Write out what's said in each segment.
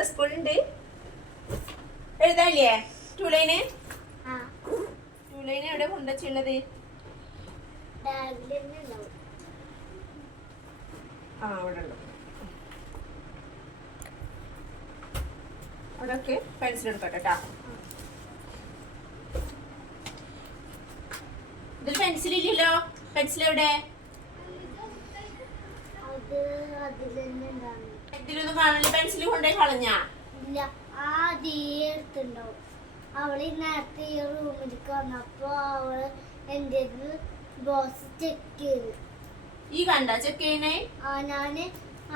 നാളെ സ്കൂളുണ്ട് എഴുതാല്ലേ ടൂ ലൈന് ടൂ ലൈന് എവിടെ കൊണ്ടുവച്ചുള്ളത് ആ അവിടെ ഉണ്ട്. അവിടെയൊക്കെ പെൻസിൽ എടുക്കട്ടെ കേട്ടാ ഇതിൽ പെൻസിൽ ഇല്ലല്ലോ. പെൻസിൽ എവിടെ? അത് അതിൽ തന്നെ ഉണ്ടാവും. ഇതിലൊന്നും കാണില്ല പെൻസിൽ കളഞ്ഞാ? ഇല്ല. ആ അവൾ നേരത്തെ ഈ റൂമിലേക്ക് വന്നപ്പോ അവൾ എന്റെ ബോസ് ചെക്ക് ചെയ്തു. ഈ കണ്ട ചെക്ക് ചെയ്യണേ ആ ഞാൻ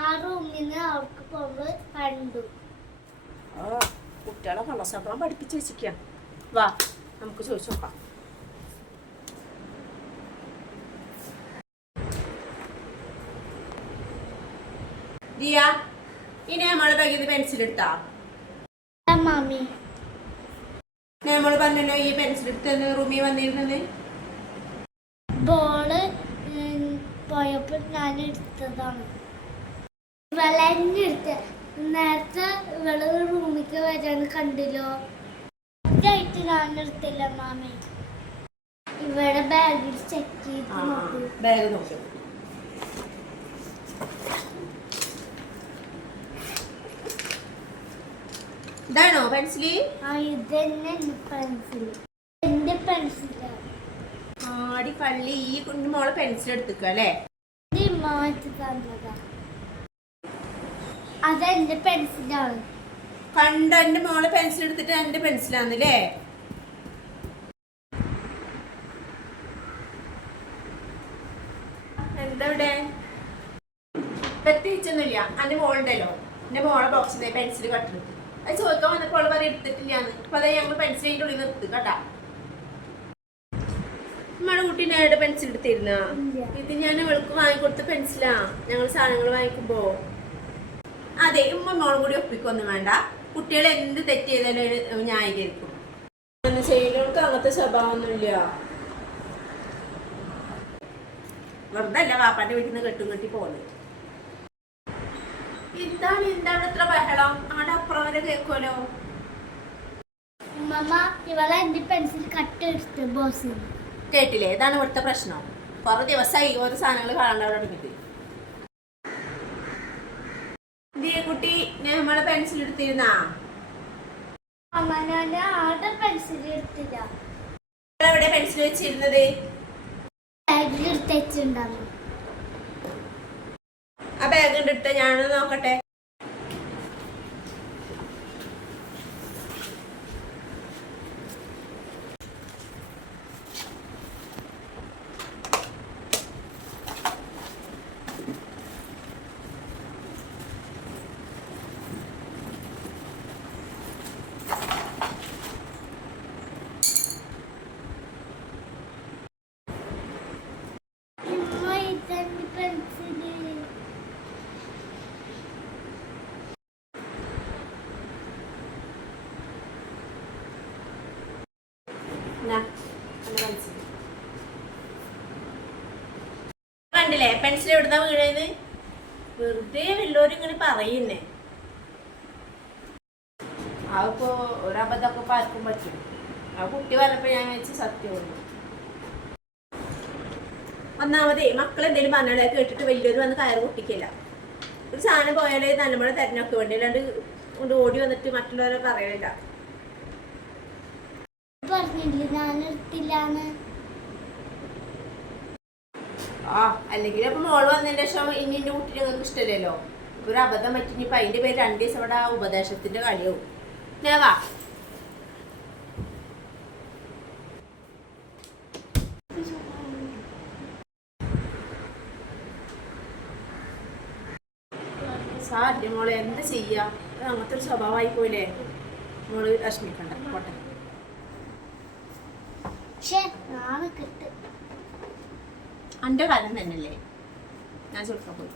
ആ റൂമിൽ നിന്ന് അവൾക്ക് പോകുമ്പോൾ കണ്ടു. ആ കുട്ടികളെ കള്ളസഭം പഠിപ്പിച്ച് വെച്ചിരിക്കാം. വാ നമുക്ക് ചോദിച്ചു നോക്കാം. ദിയ ഇനി നമ്മളെ ബാഗിൽ നിന്ന് പെൻസിൽ എടുത്താ? മാമി. നമ്മൾ പറഞ്ഞല്ലോ ഈ പെൻസിൽ എടുത്ത് റൂമിൽ വന്നിരുന്നത്? ബോൾ പോയപ്പോൾ ഞാൻ എടുത്തതാണ്. ഇവളെ നേരത്തെ ഇവൾ റൂമിക്ക് വരാൻ കണ്ടില്ലോ. ഇതായിട്ട് ഞാൻ എടുത്തില്ല മാമി. ഇവിടെ ബാഗിൽ ചെക്ക് ചെയ്ത് ബാഗ് നോക്കി. ഇതാണോ പെൻസിൽ? ആടി പള്ളി. ഈ കുഞ്ഞു മോളെ പെൻസിൽ എടുത്തുക്ക അല്ലേ? അതെന്റെ പെൻസിലാണ്. കണ്ട എന്റെ മോളെ പെൻസിൽ എടുത്തിട്ട് എന്റെ പെൻസിലാന്നല്ലേ എന്താ ഇവിടെ? പ്രത്യേകിച്ചൊന്നുമില്ല. എന്റെ മോളുണ്ടല്ലോ. എന്റെ മോളെ ബോക്സിൽ നിന്ന് പെൻസിൽ കട്ടു അത് ചോദിക്കാൻ വന്നപ്പോൾ അവൾ പറയും എടുത്തിട്ടില്ലാന്ന്. അപ്പൊ അതായത് ഞങ്ങൾ പെൻസിൽ അതിന്റെ ഉള്ളിൽ നിർത്തി കേട്ടാ? നമ്മുടെ കുട്ടി എവിടെ പെൻസിൽ എടുത്തിരുന്ന. ഇത് ഞാൻ അവൾക്ക് വാങ്ങിക്കൊടുത്ത പെൻസിലാ ഞങ്ങൾ സാധനങ്ങൾ വാങ്ങിക്കുമ്പോ. അതെ ഉമ്മ മോളും കൂടി ഒപ്പിക്കൊന്നും വേണ്ട. കുട്ടികൾ എന്ത് തെറ്റ് ചെയ്താലും ന്യായീകരിക്കും. ചെയ്യുന്നവർക്ക് അങ്ങനത്തെ സ്വഭാവമൊന്നുമില്ല. വെറുതെ അല്ല വാപ്പാന്റെ വീട്ടിൽ നിന്ന് കെട്ടും കെട്ടി പോകുന്നത് എന്താണ് എന്താണ് ഇത്ര ബഹളം. അവിടെ അപ്പുറം വരെ കേൾക്കുമല്ലോ ഇവളെ എന്റെ പെൻസിൽ കട്ട് എടുത്ത് ബോസിന് കേട്ടില്ലേ? ഇതാണ് ഇവിടുത്തെ പ്രശ്നം. കുറെ ദിവസമായി ഓരോ സാധനങ്ങൾ കാണാൻ തുടങ്ങിയിട്ട് കുട്ടി നമ്മളെ പെൻസിൽ എടുത്തിരുന്നാ? അമ്മ ഞാൻ ആരുടെ പെൻസിൽ എടുത്തില്ല? എവിടെ പെൻസിൽ വെച്ചിരുന്നത്? ബാഗിൽ എടുത്ത് വെച്ചിട്ടുണ്ടായിരുന്നു ആ ബാഗ് കണ്ടിട്ട് ഞാനൊന്ന് നോക്കട്ടെ. കണ്ടില്ലേ? പെൻസിൽ എവിടുന്നാ വീണത്? വെറുതെ എല്ലാവരും ഇങ്ങനെ പറയുന്നേ. അതിപ്പോ ഒരബദ്ധമൊക്കെ ഇപ്പൊ ആർക്കും പറ്റും. ആ കുട്ടി പറഞ്ഞപ്പോ ഞാൻ വെച്ച് സത്യമുള്ളൂ ഒന്നാമതേ മക്കൾ എന്തെങ്കിലും പറഞ്ഞാലേ കേട്ടിട്ട് വലിയൊരു വന്ന് കയറ് കുട്ടിക്കില്ല ഒരു സാധനം പോയാലേ നല്ലപോലെ തെരഞ്ഞൊക്കെ വേണ്ടി അല്ലാണ്ട് ഓടി വന്നിട്ട് മറ്റുള്ളവരെ പറയലില്ല. പറഞ്ഞില്ലേ? ഞാൻ എടുത്തില്ലാന്ന് അല്ലെങ്കിൽ അപ്പൊ മോൾ വന്നതിന്റെ ശേഷം ഇനി എന്റെ കുട്ടി നിങ്ങൾക്ക് ഇഷ്ടമല്ലല്ലോ? ഒരു അബദ്ധം പറ്റി ഇനിയിപ്പൊ അതിന്റെ പേര് രണ്ടു ദിവസം ഇവിടെ ആ ഉപദേശത്തിന്റെ കളിയാവും. ഞാൻ വാ. സാധ്യ മോളെ എന്ത് ചെയ്യാ? അങ്ങനത്തെ ഒരു സ്വഭാവമായി പോയില്ലേ മോൾ വിഷമിക്കണ്ട പോട്ടെ. പക്ഷെ നാളെ കിട്ടും. അന്റെ കാലം തന്നെയല്ലേ? ഞാൻ ചോദിക്കാൻ പോയി.